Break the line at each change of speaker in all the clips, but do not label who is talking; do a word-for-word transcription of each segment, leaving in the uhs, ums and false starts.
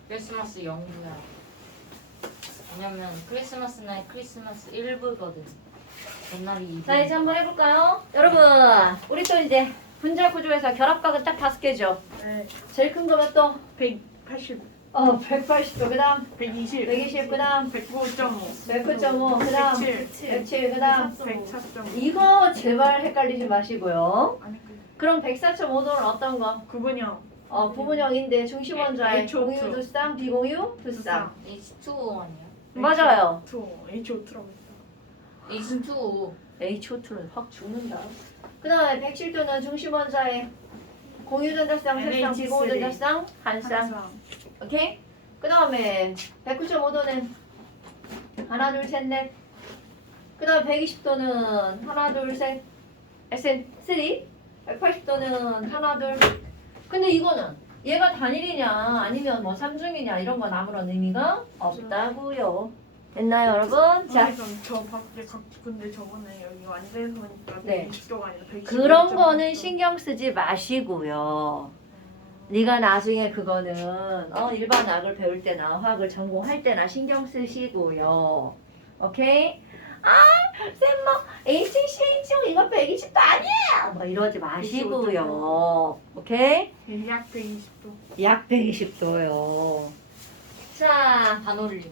크리스마스 영구야. 왜냐면 크리스마스 날 크리스마스 일부거든. 전날이 이부.
자, 이제 한번 해볼까요? 여러분, 우리 또 이제 분자 구조에서 결합각은 딱 다섯 개죠.
네.
제일 큰 거면 또
백팔십,
어, 백팔십 도, 그 다음
백이십,
백이십, 그 다음
백구 점 오,
백구 점 오, 그 다음
백칠,
백칠, 그 다음
백사 점 오.
이거 제발 헷갈리지 마시고요.
아니 그
그럼 백사 점 오 도는 어떤 거?
구분형.
어, 부분형인데 중심 원자의
에이치 오 투.
공유 두쌍, 비공유 두쌍.
두쌍.
에이치 투 오 아니야?
맞아요.
에이치 오 투라고 했다.
에이치 투 오.
에이치 오 투는 확 죽는다. 그 다음에 백칠 도는 중심 원자의 공유 전자쌍, 세쌍,
엔에이치
비공유
쓰리.
전자쌍, 한쌍.
항상.
오케이? 그 다음에 백구 점 오 도는 하나, 둘, 셋, 넷. 그 다음에 백이십 도는 하나, 둘, 셋, 에스엔 삼. 백팔십 도는 하나, 둘. 근데 이거는 얘가 단일이냐 아니면 뭐 삼중이냐 이런 건 아무런 의미가 없다고요. 됐나요, 여러분? 자,
아니, 그럼 저 밖에 각 근데 저번에 여기 완전해서니까
네.
백이십 도가 아니라 백십.
그런 거는 신경 쓰지 마시고요. 네가 나중에 그거는 어, 일반 학을 배울 때나 화학을 전공할 때나 신경 쓰시고요. 오케이? 아, 쌤 뭐 에이치씨에이치 이거 백이십 도 아니야! 뭐 이러지 마시고요. 오케이?
약 백이십 도.
약 백이십 도요. 자,
반올림.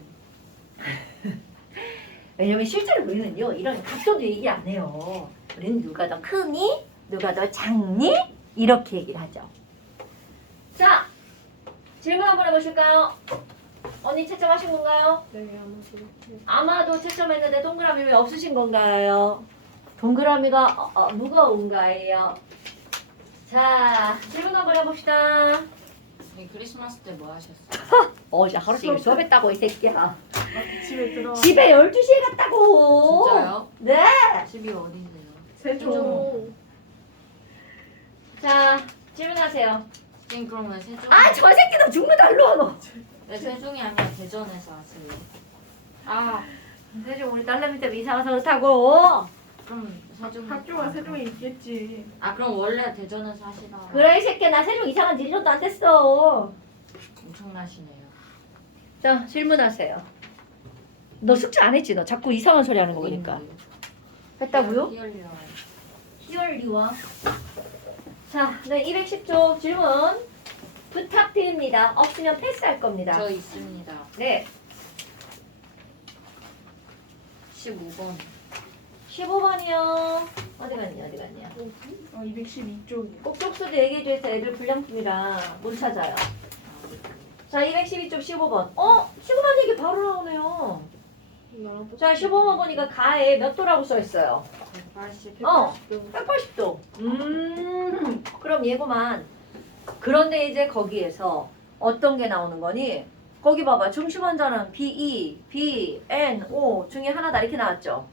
왜냐면 실제로 우리는요 이런 각도도 얘기 안 해요. 우리는 누가 더 크니? 누가 더 작니? 이렇게 얘기를 하죠. 자, 질문 한번 해보실까요? 언니 채점하신 건가요?
네, 아무튼.
아마도 채점했는데 동그라미 왜 없으신 건가요? 동그라미가 어, 어, 무거운가요? 자, 질문 한번 해봅시다.
이 크리스마스 때 뭐 하셨어?
어제 하루 종일 수업했다고 이 새끼야.
집에 들어.
집에 열두 시에 갔다고.
진짜요?
네.
집이 어딘데요?
세종.
자, 질문하세요.
쌤 그러면 세종.
아, 저 새끼도 죽는 달로 하노.
네, 세종이 아니라 대전에서 하세요. 아,
세종 우리 딸내미 때문에 이사 가서 그렇다고.
그럼 세종.
학교가 세종에 있겠지.
아, 그럼 원래 대전에서 하시다.
그래 이 새끼야 나 세종 이상한 지 일 년도 안 됐어.
엄청나시네요.
자, 질문하세요. 너 숙제 안 했지? 너 자꾸 이상한 소리 하는 거 보니까. 했다고요?
히얼리얼.
히얼리와. 자, 네, 이백십 조 질문 부탁드립니다. 없으면 패스할 겁니다.
저 있습니다.
네,
십오 번.
십오 번이요. 어디 갔니? 어디 갔냐?
어, 이백십이 쪽이요.
꼭쪽수도 얘기해줘서 애들 불량품이라 못 찾아요. 자, 이백십이 쪽 십오 번. 어? 십오 번 얘기 바로 나오네요. 자, 십오 번 보니까 가에 몇 도라고 써 있어요?
백팔십.
어. 백팔십 도. 음, 그럼 얘구만. 그런데 이제 거기에서 어떤 게 나오는 거니? 거기 봐봐. 중심 원자는 비, 비, 엔, 오 중에 하나다 이렇게 나왔죠?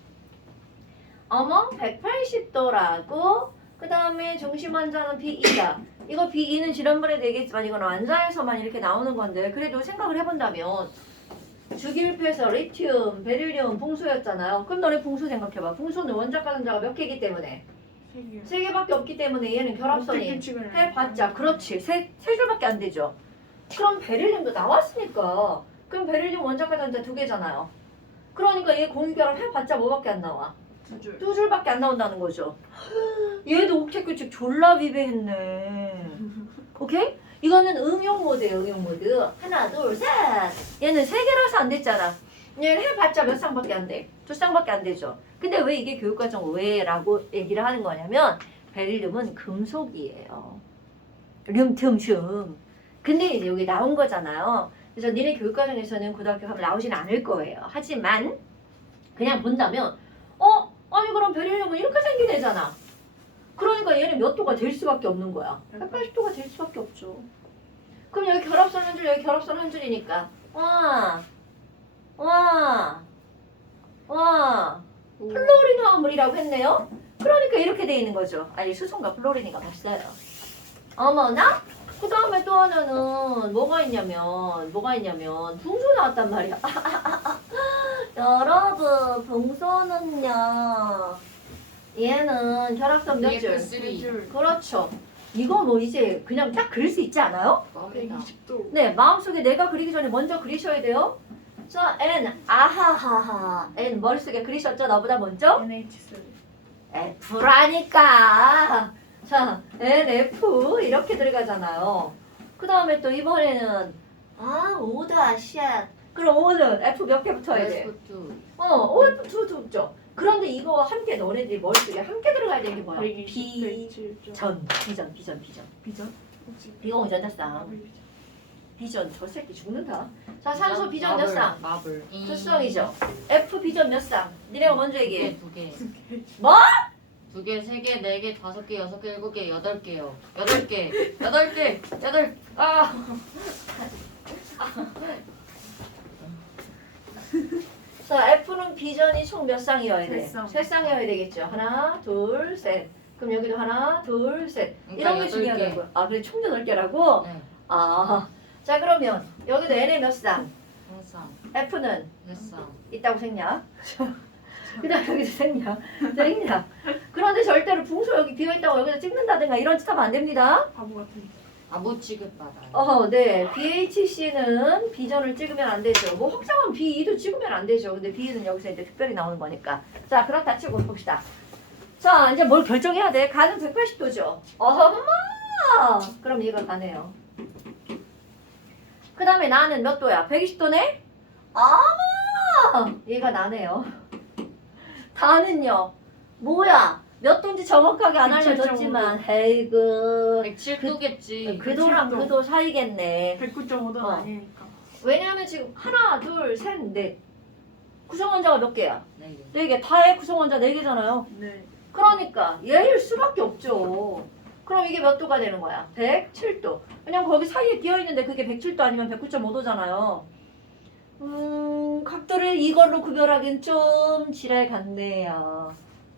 어머, 백팔십 도라고? 그 다음에 중심 원자는 비이다. 이거 비이는 지난번에도 얘기했지만 이건 완자에서만 이렇게 나오는 건데 그래도 생각을 해본다면 주기율표에서 리튬, 베릴륨, 풍수였잖아요. 그럼 너네 풍수 생각해봐. 풍수는 원자과 전자가 몇 개이기 때문에
세 개.
세 개밖에 없기 때문에 얘는 결합선이
규칙을
해봤자 그렇지 세, 세 줄밖에 안 되죠. 그럼 베릴륨도 나왔으니까 그럼 베릴륨 원자과 전자 두 개잖아요. 그러니까 얘 공유결합 해봤자 뭐밖에 안 나와?
두 줄.
두 줄밖에 안 나온다는 거죠. 얘도 옥텟 규칙 졸라 비배했네. 오케이? 이거는 응용 모드예요, 응용 모드. 하나, 둘, 셋. 얘는 세 개라서 안 됐잖아. 얘는 해봤자 몇 쌍밖에 안 돼. 두 쌍밖에 안 되죠. 근데 왜 이게 교육과정 왜라고 얘기를 하는 거냐면 베릴륨은 금속이에요. 륨틈슘. 근데 이제 여기 나온 거잖아요. 그래서 니네 교육과정에서는 고등학교 가면 나오진 않을 거예요. 하지만 그냥 본다면 어? 아니 그럼 베릴륨은 이렇게 생긴 애잖아. 그러니까 얘는 몇 도가 될 수밖에 없는 거야. 백팔십 도가 될 수밖에 없죠. 그럼 여기 결합선 한 줄, 여기 결합선 한 줄이니까 와, 와, 와, 플로린 화합물이라고 했네요. 그러니까 이렇게 돼 있는 거죠. 아니 수소인가 플로린인가 봤어요. 어머나? 그 다음에 또 하나는 뭐가 있냐면 뭐가 있냐면 붕소 나왔단 말이야. 여러분 붕소는요 얘는 결합선 몇 줄?
이에프 쓰리.
그렇죠. 이거 뭐 이제 그냥 딱 그릴 수 있지 않아요?
껌이다.
백이십 도.
네, 마음속에 내가 그리기 전에 먼저 그리셔야 돼요. 자, N, 아하하하. N 머릿속에 그리셨죠? 나보다 먼저?
엔에이치 쓰리.
F라니까. 자, N, F 이렇게 들어가잖아요. 그 다음에 또 이번에는 아, 오다, 샷. 그럼 오는 F 몇 개 붙어야 돼?
에스쿠투.
어, O, F 투 붙죠. 그런데 이거 함께 너네들이 머릿속에 함께 들어가야 되는 게 뭐야?
백이십,
비,
백칠 점.
전, 비전, 비전, 비전.
비전? 혹시
비공전자쌍.
마블 비전.
비전, 저 새끼 죽는다. 자, 산소 비전 몇
마블,
쌍?
마블.
특성이죠. F 비전 몇 쌍? 니네가 먼저 얘기해.
두 개.
뭐?
두 개, 세 개, 네 개, 다섯 개, 여섯 개, 일곱 개, 여덟 개요. 여덟 개, 여덟 개, 여덟. 아.
자, F는 비전이 총 몇 쌍이어야 돼?
세 쌍.
세 쌍이어야 되겠죠. 하나, 둘, 셋. 그럼 여기도 하나, 둘, 셋.
그러니까
이런 게
여덟
중요하다고요. 아, 그래 총 여덟 개라고?
네.
아. 자, 그러면 여기도 N의 몇 쌍?
세 쌍,
F는
네 쌍.
있다고 생략. 그 다음 여기도 생략. 생략. 그런데 절대로 붕소 여기 비어있다고 여기다 찍는다든가 이런 짓 하면 안 됩니다.
바보 같은.
아무 취급 받아요.
어, 네. 비에이치씨는 비전을 찍으면 안 되죠. 뭐 확장한 비이도 찍으면 안 되죠. 근데 비는 여기서 이제 특별히 나오는 거니까. 자, 그렇다 치고 봅시다. 자, 이제 뭘 결정해야 돼? 가는 백팔십 도죠. 어허마! 그럼 얘가 가네요. 그 다음에 나는 몇 도야? 백이십 도네? 어머! 얘가 나네요. 다는요. 뭐야? 몇 도인지 정확하게 안 알려줬지만 헤이그
백칠 도겠지.
그 도랑 그 도 사이겠네.
백구 점 오 도는
어.
아니니까.
왜냐하면 지금 하나, 둘, 셋, 넷 구성원자가 몇 개야?
네 개.
네 개. 다의 구성원자 네 개잖아요.
네.
그러니까 얘일 수밖에 없죠. 그럼 이게 몇 도가 되는 거야? 백칠 도. 왜냐면 거기 사이에 끼어있는데 그게 백칠 도 아니면 백구 점 오 도잖아요. 음, 각도를 이걸로 구별하기는 좀 지랄 같네요.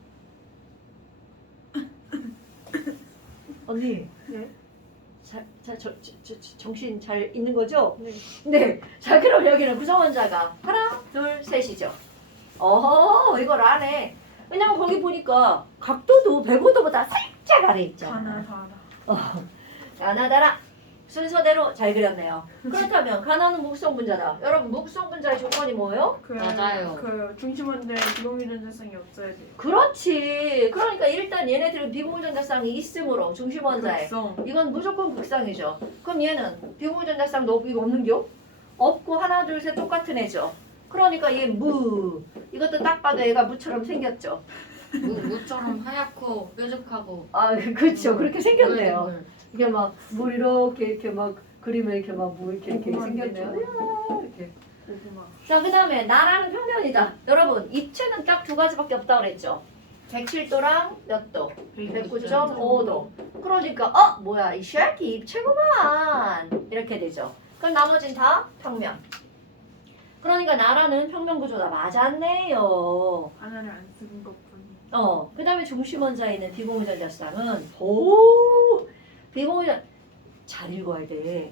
언니.
네.
자, 자, 저, 저, 저, 저, 정신 잘 있는 거죠?
네.
네. 자, 그럼 여기는 구성원자가 하나, 둘, 셋이죠. 어허, 이걸 안 해. 왜냐면 거기 보니까 각도도 백오 도보다 살짝 아래 있잖아.
가나다라.
어, 가나다라. 순서대로 잘 그렸네요. 그렇다면 가나는 묵성분자다. 여러분, 묵성분자의 조건이 뭐예요?
그,
맞아요.
그 중심원대 비공유전자성이 없어야 돼.
그렇지. 그러니까 일단 얘네들은 비공유전자쌍이 있으므로 중심원자에
극성.
이건 무조건 극상이죠. 그럼 얘는 비공유전자쌍 너 이거 없는겨? 없고 하나 둘 셋 똑같은 애죠. 그러니까 얘 무. 이것도 딱 봐도 얘가 무처럼 생겼죠.
무, 무처럼 하얗고 뾰족하고.
아 그렇죠. 그렇게 생겼네요.
둥글둥글.
이게 막 물 이렇게 이렇게 막 그림에 이렇게 막 뭐 이렇게 이렇게
고구마인데,
생겼네요. 이야, 이렇게.
고구마.
자 그다음에 나라는 평면이다. 여러분 입체는 딱 두 가지밖에 없다 그랬죠. 백칠 도랑 몇 도? 백구 점 오 도. 그러니까 어 뭐야 이 쉐키 입체구만 이렇게 되죠. 그럼 나머진 다 평면. 그러니까 나라는 평면 구조다. 맞았네요.
하나를 안 쓰는 것뿐이.
어, 그 다음에 중심원자에 있는 비공유전자쌍은 오 비공유전 잘 읽어야 돼.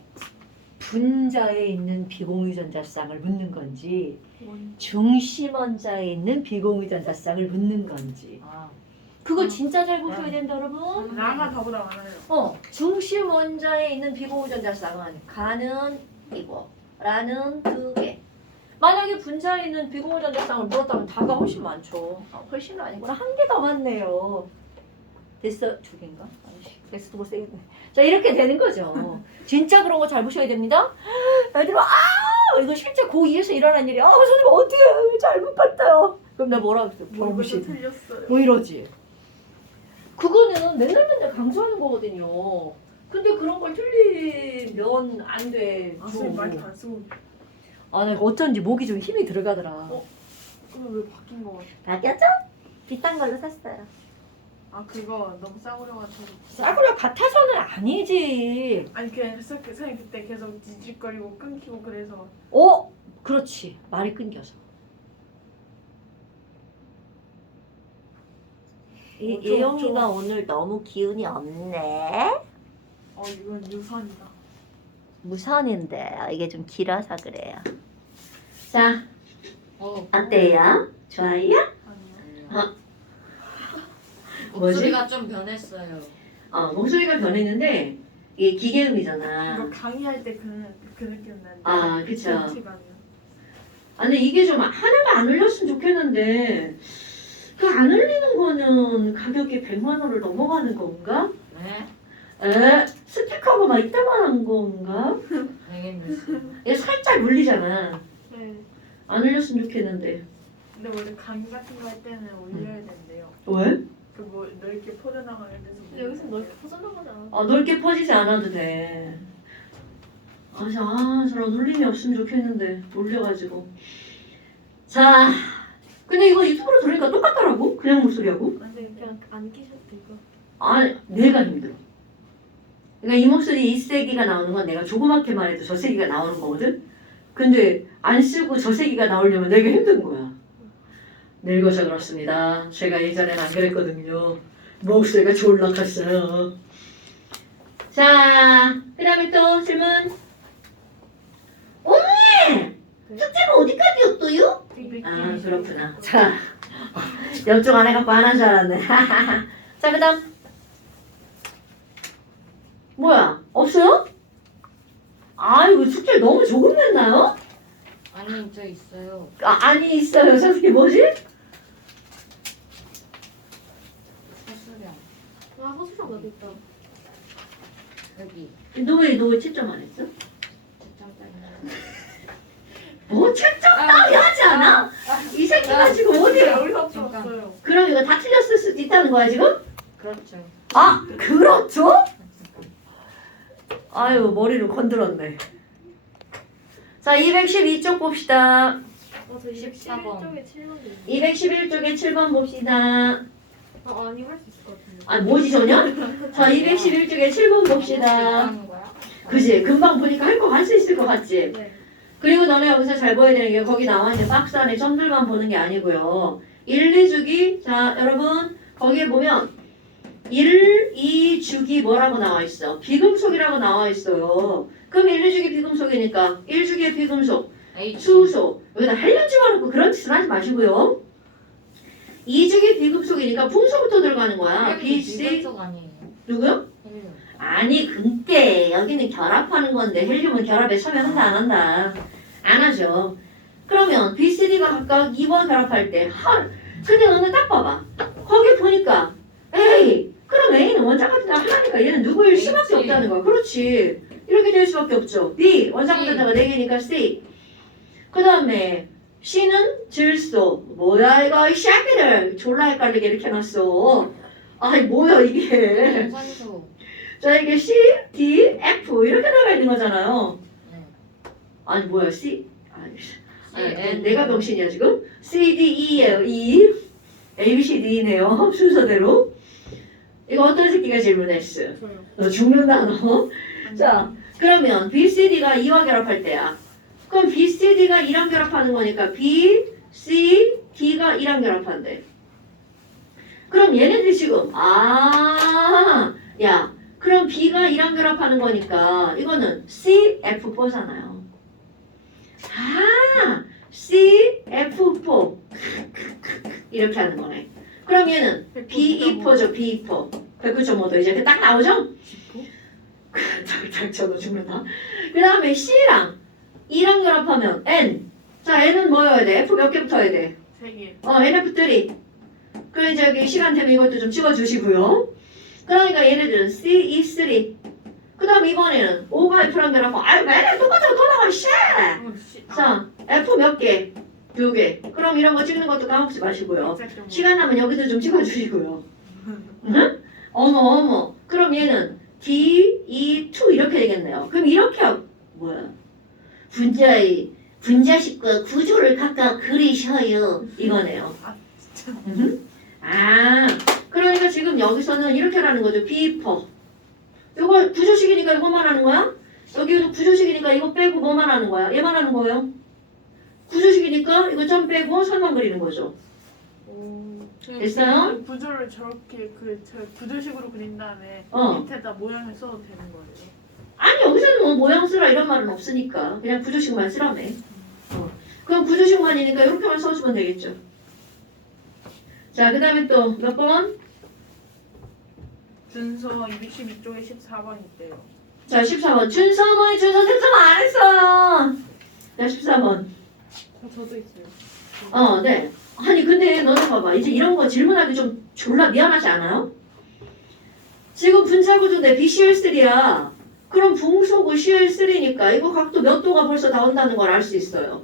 분자에 있는 비공유전자쌍을 묻는 건지
원.
중심원자에 있는 비공유전자쌍을 묻는 건지
아,
그거
음.
진짜 잘 보셔야
음.
된다 여러분.
나가 다보다 많아요.
어, 중심원자에 있는 비공유전자쌍은 가는 이거 라는 두 개. 만약에 분자에 있는 비공유전자쌍을 물었다면 다가 훨씬 많죠. 아, 훨씬은 아니구나. 한 개 더 많네요. 됐어? 두 개인가? 아이씨, 됐어. 못 세겠네. 자, 이렇게 되는 거죠. 진짜 그런 거 잘 보셔야 됩니다. 애들은 아! 이거 실제 고이에서 일어난 일이야. 아, 선생님 어떻게 해요? 잘못 봤어요. 그럼 내가 뭐라 그랬어?
뭐
병신.
이것도 틀렸어요.
뭐 이러지. 그거는 맨날 맨날 강조하는 거거든요. 근데 그런 걸 틀리면 안 돼.
아, 선생님 마이크 안 쓰고.
아, 나 어쩐지 목이 좀 힘이 들어가더라.
어? 그럼 왜 바뀐 거 같아?
바뀌었죠? 비싼 걸로 샀어요.
아 그거 너무 싸구려가지고.
싸구려 같아서는 아니지.
아니 그냥 선생님 그때 계속 지직거리고 끊기고 그래서.
어? 그렇지. 말이 끊겨서. 이
어, 좀-
예영이가
좀-
오늘 너무 기운이 없네.
어 이건 유선이다.
무선인데 이게 좀 길어서 그래요. 자,
어,
어때요? 좋아요?
아니요.
아니요.
뭐지?
목소리가 좀 변했어요.
어, 목소리가 변했는데 이게 기계음이잖아.
이거 강의할 때 그 그 느낌 나는데.
아, 그쵸.
정치감이요.
아, 근데 이게 좀 하나만 안 올렸으면 좋겠는데 그 안 올리는 거는 가격이 백만 원을 넘어가는 건가?
네?
에? 스틱하고 막 이따만한 건가?
알겠습니다.
이게 살짝 물리잖아.
네.
안 올렸으면 좋겠는데.
근데 원래 강의 같은 거 할 때는 올려야 된대요.
왜?
그 뭐 넓게 퍼져나가는 데서.
여기서 넓게 퍼져나가잖아.
아, 넓게 퍼지지 않아도 돼. 아, 저, 아, 저런 울림이 없으면 좋겠는데 올려가지고. 자, 근데 이거 유튜브로 들으니까 똑같더라고. 그냥 목소리하고.
근데 그냥 안 끼셔도 되고.
아, 내가 힘들어. 그러니까 이 목소리 이 세기가 나오는 건 내가 조그맣게 말해도 저 세기가 나오는 거거든. 근데 안 쓰고 저 세기가 나오려면 내가 힘든 거야. 늙어서 그렇습니다. 제가 예전엔 안 그랬거든요. 목소리가 졸라 컸어요. 자, 그 다음에 또 질문. 언니! 숙제가 어디까지였어요? 아, 그렇구나. 자, 옆쪽 안 해갖고 안 한 줄 알았네. 자, 그 다음. 뭐야? 없어요? 아, 이거 숙제 너무 조금 냈나요?
아니 저 있어요.
아, 아니, 있어요. 저 그게 뭐지?
서술형
아 허수랑 나도 있다.
여기
너 왜, 너 왜 채점 안 했어?
책장 따위.
뭐 채점 따위 하지 않아? 이 새끼가 지금 어디야?
여기서
잠깐.
풀었어요.
그럼 이거 다 틀렸을 수도 있다는 거야, 지금?
그렇죠.
아, 그렇죠? 아유, 머리를 건드렸네. 자, 이백십이 쪽 봅시다.
어저
십사 번.
이백십일 쪽에 칠 번이에요.
이백십일 쪽에 칠 번 봅시다.
아 아니 할 수 있을 것 같은데.
아, 뭐지, 전혀? 자, 이백십일 쪽에 칠 번 봅시다.
하는 거야?
그지? 금방 보니까 할 거 할 수 있을 것 같지?
네.
그리고 너네 여기서 잘 보여야 되는 게 거기 나와 있는 박스 안에 점들만 보는 게 아니고요. 일, 이 주기. 자, 여러분, 거기에 보면 일, 이 주기 뭐라고 나와 있어? 비금속이라고 나와 있어요. 그럼 일, 이 주기 비금속이니까 일 주기의 비금속,
H.
수소. 여기다 헬륨 집어넣고 그런 짓은 하지 마시고요. 이 주기 비금속이니까 풍소부터 들어가는 거야. B, C.
비금속 아니에요.
누구요?
헬륨.
아니 근데 여기는 결합하는 건데 헬륨은 결합에 참여한다 안 한다? 안 하죠. 그러면 B, C, D가 각각 이 번 결합할 때 헐. 근데 너는 딱 봐봐. 거기 보니까 에이 그럼 A는 원자까지 다 하나니까 얘는 누구일 수밖에
H.
없다는 거야. 그렇지. 이렇게 될 수밖에 없죠. B 원자까지다가 네 개니까 C. 그 다음에 C는 질소. 뭐야 이거 이 샤기를 졸라 헷갈리게 이렇게 해놨어. 아이 뭐야 이게.
산소.
자 이게 C, D, F 이렇게 나가 있는 거잖아요.
네.
아니 뭐야 C 아니, 아니
N.
내가 병신이야 지금? C, D, E예요. E A, B, C, D네요. 순서대로. 이거 어떤 새끼가 질문했어?
저요.
너 죽는다 너. 자 그러면 B, C, D가 이와 결합할 때야. 그럼 B, C, D가 이랑 결합하는 거니까 B, C, D가 이랑 결합한대. 그럼 얘네들이 지금 아 야. 그럼 B가 이랑 결합하는 거니까 이거는 C F 사잖아요. 아, C F 사 이렇게 하는 거네. 그럼 얘는 B 이 사죠. B 이 사. 백구 점 오도 이제 딱 나오죠? 딱 저도 죽는다. 그 다음에 C랑 E랑 결합하면 N. 자, N은 뭐여야 돼? F 몇 개 붙어야 돼?
세 개.
어, 엔 에프 삼. 그럼 이제 여기 시간 되면 이것도 좀 찍어주시고요. 그러니까 얘네들은 C E 삼. 그 다음 이번에는 O가 F랑 결합하고 아유 매일 똑같아요 또 나와 씨.
어, 씨. 아,
자 F 몇 개? 두 개. 그럼 이런 거 찍는 것도 까먹지 마시고요.
exact
시간 나면 여기도 좀 찍어주시고요. 응? 어머 어머. 그럼 얘는 D, E, 이 이렇게 되겠네요. 그럼 이렇게 하- 뭐야? 분자의 분자식과 구조를 각각 그리셔요. 이거네요.
아, 진짜.
음. 아, 그러니까 지금 여기서는 이렇게 하는 거죠. 비퍼. 이거 구조식이니까 이것만 하는 거야? 여기도 구조식이니까 이거 빼고 뭐만 하는 거야? 얘만 하는 거예요. 구조식이니까 이거 점 빼고 선만 그리는 거죠. 됐어요?
그 구조를 저렇게 그 저 구조식으로 그린 다음에
어.
밑에다 모양을 써도 되는 거예요.
아니 여기서는 뭐 모양 쓰라 이런 말은 없으니까 그냥 구조식만 쓰라며. 어. 그럼 구조식만이니까 이렇게만 써주면 되겠죠. 자, 그 다음에 또 몇 번?
준서 이백십이 쪽에 십사 번 있대요.
자, 십사 번. 준서 뭐니? 준서 생성 안 했어. 자, 십사 번.
어, 저도 있어요.
어, 네. 아니, 근데 너네 봐봐. 이제 이런 거 질문하기 좀 졸라 미안하지 않아요? 지금 분자구조인데 비 씨 엘 쓰리야. 그럼 붕소구 씨 엘 쓰리니까 이거 각도 몇 도가 벌써 나온다는 걸 알 수 있어요.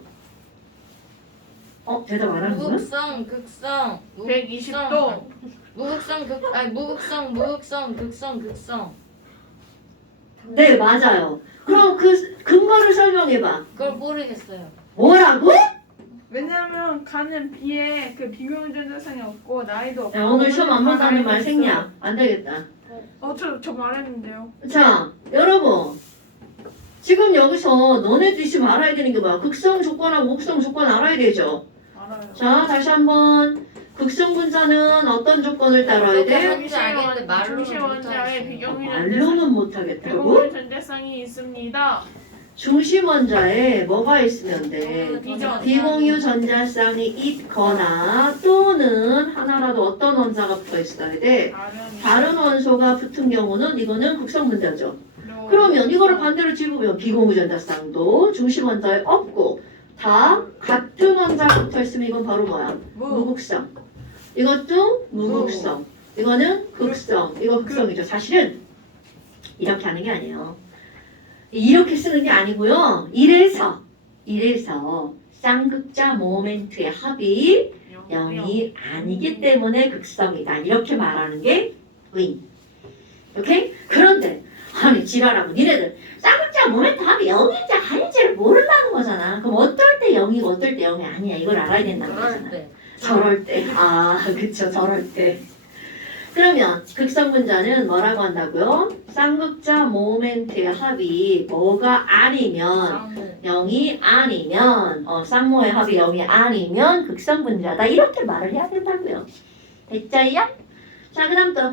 어, 대답 안 하는 거야?
무극성 극성
백이십
무극성,
도.
무극성 극 아니 무극성 무극성 극성 극성
네, 맞아요. 그럼 그 근거를 설명해봐.
그걸 모르겠어요.
뭐라고?
왜냐면 가는 비에 그 비교전자성이 없고 나이도 없고.
야, 오늘 시험 안 본다는 말
나이도
생략. 안 되겠다.
있어요. 어, 저, 저 말했는데요.
자, 여러분. 지금 여기서 너네들이 지금 알아야 되는 게 뭐야? 극성 조건하고 우극성 조건 알아야 되죠?
알아요.
자, 다시 한번. 극성 분자는 어떤 조건을 따라야 돼?
뭔지 알겠는데 말로는
중시 원자의
못하겠어요.
비경유
말로는 못하겠다고?
비경유 전자성이 있습니다.
중심 원자에 뭐가 있으면 돼?
비전.
비공유 전자쌍이 있거나 또는 하나라도 어떤 원자가 붙어 있어야 돼?
다른
다른 원소가 붙은 경우는 이거는 극성 분자죠. 그러면 이거를 반대로 집으면 비공유 전자쌍도 중심 원자에 없고 다 같은 원자가 붙어 있으면 이건 바로 뭐야? 무극성. 이것도 무극성. 이거는 극성. 이거 극성이죠. 사실은 이렇게 하는 게 아니에요. 이렇게 쓰는 게 아니고요. 이래서 이래서 쌍극자 모멘트의 합이 영이 아니기 때문에 극성이다. 이렇게 말하는 게 윈. 오케이? 그런데 아니 지랄하고 니네들 쌍극자 모멘트 합이 영인지 아닌지를 모른다는 거잖아. 그럼 어떨 때 영이고 어떨 때 영이 아니야. 이걸 알아야 된다는
그럴
거잖아.
때
저럴 때. 아, 그쵸. 저럴 때. 그러면 극성 분자는 뭐라고 한다고요? 쌍극자 모멘트의 합이 뭐가 아니면
쌍무
영이 아니면 어, 쌍모의 합이 영이 아니면 극성 분자다. 이렇게 말을 해야 된다고요. 됐죠요? 자, 그 다음 또.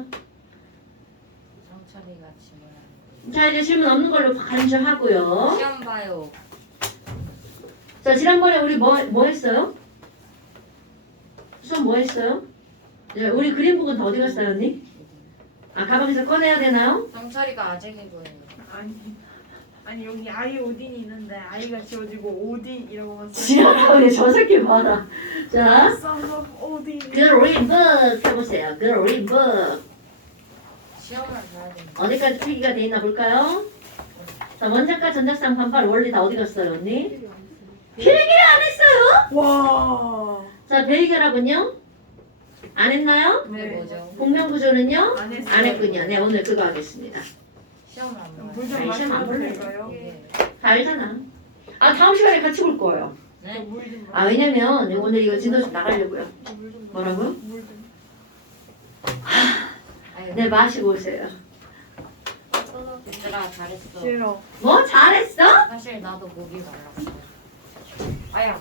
정철이가 질문.
자, 이제 질문 없는 걸로 간주하고요.
시험 봐요.
자, 지난번에 우리 뭐, 뭐 했어요? 수업 뭐 했어요? 네, 우리 그림북은 다 어디 갔어요, 언니? 아, 가방에서 꺼내야 되나요?
정철이가 아재개구예요.
아니 아니 여기 아이 오딘이 있는데 아이가 지워지고 오딘이라고만 써.
지랄하네, 저 새끼 봐라. 자,
써 오딘.
그림북 해보세요. 그림북.
시험을 봐야 되는데.
어디까지 필기가 돼 있나 볼까요? 자, 원자과 전자쌍 반발 원리 다 어디 갔어요, 언니?
필요 안 했어요.
필기를 안 했어요?
와.
자, 배이결합은요? 안 했나요?
그게
네.
뭐죠?
공명구조는요?
안 했어요.
안 했군요. 네, 오늘 그거 하겠습니다.
시험을 안 봐요.
물좀
아이, 시험 안
마셔도
볼래요.
될까요?
예.
다 알잖아. 아, 다음 시간에 같이 볼 거예요.
네?
물좀
아, 왜냐면 오늘 이거 진도 좀 나가려고요.
물좀
뭐라고요?
물좀.
아유,
네, 마시고 오세요.
얘들아 잘했어.
싫어.
뭐? 잘했어?
사실 나도 목이 말랐어. 아야.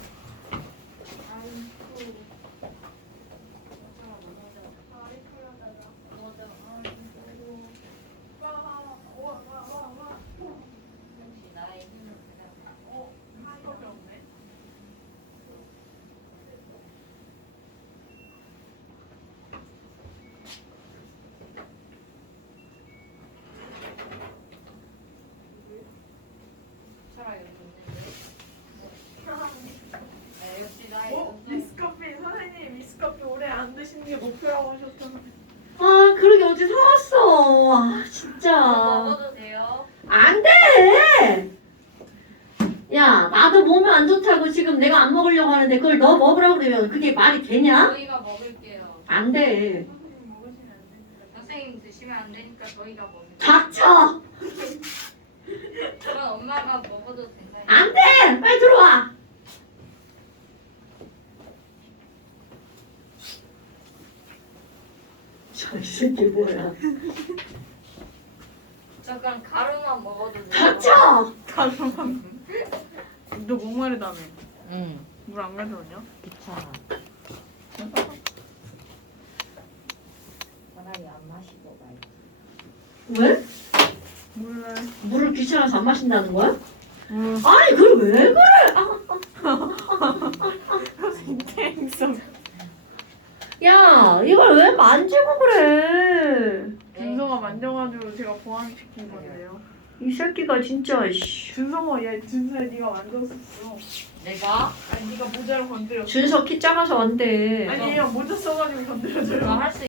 나의 힘을 그냥 차라리 여기 있는데. 아, 역시 나의
어?
눈썹.
미스커피 선생님 미스커피 오래 안 드시는 게 목표라고 하셨잖아요.
아, 그러게 어제 사왔어. 아, 진짜.
먹어도 돼요?
안 돼! 야, 나도 몸에 안 좋다고 지금 내가 안 먹으려고 하는데 그걸 너 먹으라고 그러면 그게 말이 되냐?
저희가 먹을게요.
안 돼.
선생님 먹으시면 안 됩니다.
선생님 드시면 안 되니까 저희가 먹을게요.
닥쳐!
그럼 엄마가 먹어도 된다요.
안 돼! 빨리 들어와! 저 이 새끼 뭐야.
저 그냥 가루만 먹어도 돼요.
닥쳐!
가능한. 너 목마르다며.
응.
물 안 가져오냐?
귀찮아. 차라리 안 마시고 말지.
왜?
물을.
물을 귀찮아서 안 마신다는 거야?
물.
아니 그걸 왜 그래?
선생님 땡성.
야 이걸 왜 만지고 그래?
준서가 만져가지고 제가 보완시킨 건데요.
이 새끼가 진짜 씨.
준성아 얘 준서야 네가 만졌었어.
내가
아니 네가 모자를 건드렸어.
준서 키 작아서 안 돼.
아니 얘가 모자 써가지고 건드려줘요.
내가 할 수